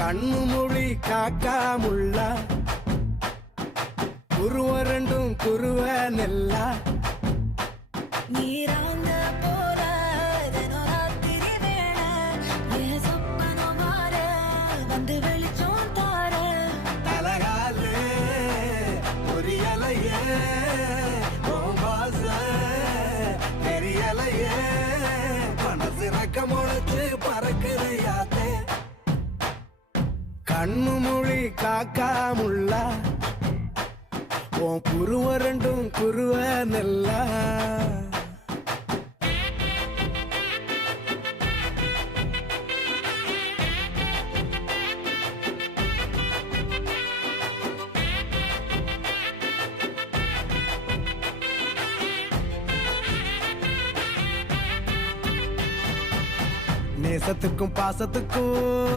கண்ணு மொழி காக்காமுள்ள குருவ ரெண்டும் குருவ நெல்லா நீராங்க போல தினராத்திரி வேளை என் சொப்பனம் மாற வந்து வெளிச்சம் தார தலகாலே பொரியலையே ஓம்பாச தெரியலையே மனசு ரக்க முளைச்சு பறக்குறையாத்தே கண்ணு மொழி காக்காமுள்ள உன் குருவ ரெண்டும் குருவ நெல்லா நேசத்துக்கும் பாசத்துக்கும்